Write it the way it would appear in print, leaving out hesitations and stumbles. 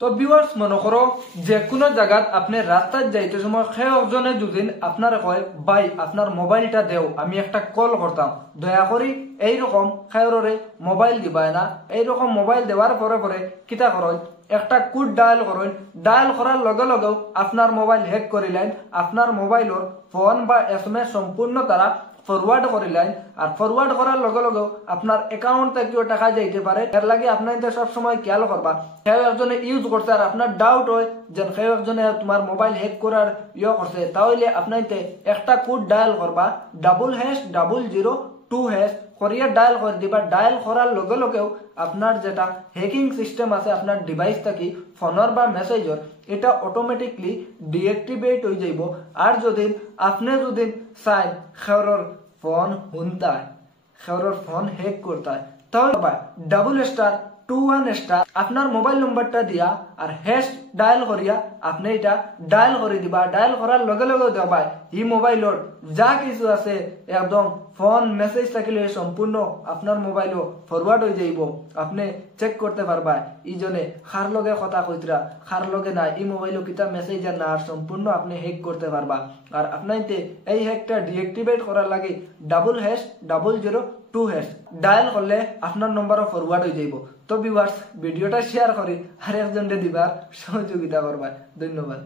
তো ভিউয়ার্স মনে করো যে কোনো জায়গাত আপনি রাস্তায় যাইতে সময় সে একজনে যদি আপনার কয় ভাই আপনার মোবাইলটা দেও আমি একটা কল করতাম দয়া করি এইরকম খায়রে মোবাইল দিবাই না এইরকম মোবাইল দেওয়ার পরে পরে কিতা করেন একটা কোড ডায়াল করেন ডায়াল করার লগে লগেও আপনার মোবাইল হ্যাক করিলেন আপনার মোবাইলের ফোন বা SMS সম্পূর্ণ তারা ফরওয়ার্ড করিলেন আর ফরওয়ার্ড করার লগে লগে আপনার অ্যাকাউন্ট থেকেও টাকা যাইতে পারে এর লাগে আপনাদের সব সময় খেয়াল করবা কেউ একজনে ইউজ করছে আর আপনার ডাউট হয় যে কেউ একজনে তোমার মোবাইল হ্যাক করার করছে তাহলে আপনাইতে একটা কোড ডায়াল করবা #0002# করিয়া ডায়াল করে দিবা ডায়াল করার লগে লগেও আপনার যেটা হ্যাকিং সিস্টেম আছে আপনার ডিভাইস থেকে ফোনের বা মেসেজের এটা অটোমেটিকলি ডিঅ্যাক্টিভেট হয়ে যাইব আর যদি আপনি যদি চাই খেরর ফোন হুনতায় খেরর ফোন হ্যাক করতায় তাহলে *21# আপনার মোবাইল নম্বরটা দিয়া আর হ্যাশ ডায়াল করিয়া আপনি এটা ডায়াল করে দিবা ডায়াল করার লগে লগে দেবা এই মোবাইলের যা কিছু আছে একদম ফোন মেসেজ থাকিলে সম্পূর্ণ আপনার মোবাইলও ফরওয়ার্ড হয়ে যাইব আপনি চেক করতে পারবা এই জন্য কার লগে কথা কইতরা কার লগে না এই মোবাইলও কিতা মেসেজ আর না সম্পূর্ণ আপনি হ্যাক করতে পারবা আর আপনাইতে এই হ্যাকটা ডিঅ্যাক্টিভেট করার লাগে #0002# ডায়াল করলে আপনার নম্বরও ফরওয়ার্ড হয়ে যাইব তো ভিউয়ার্স ভিডিওটা শেয়ার করি আর একজনকে দিবার সহযোগিতা করবা ধন্যবাদ।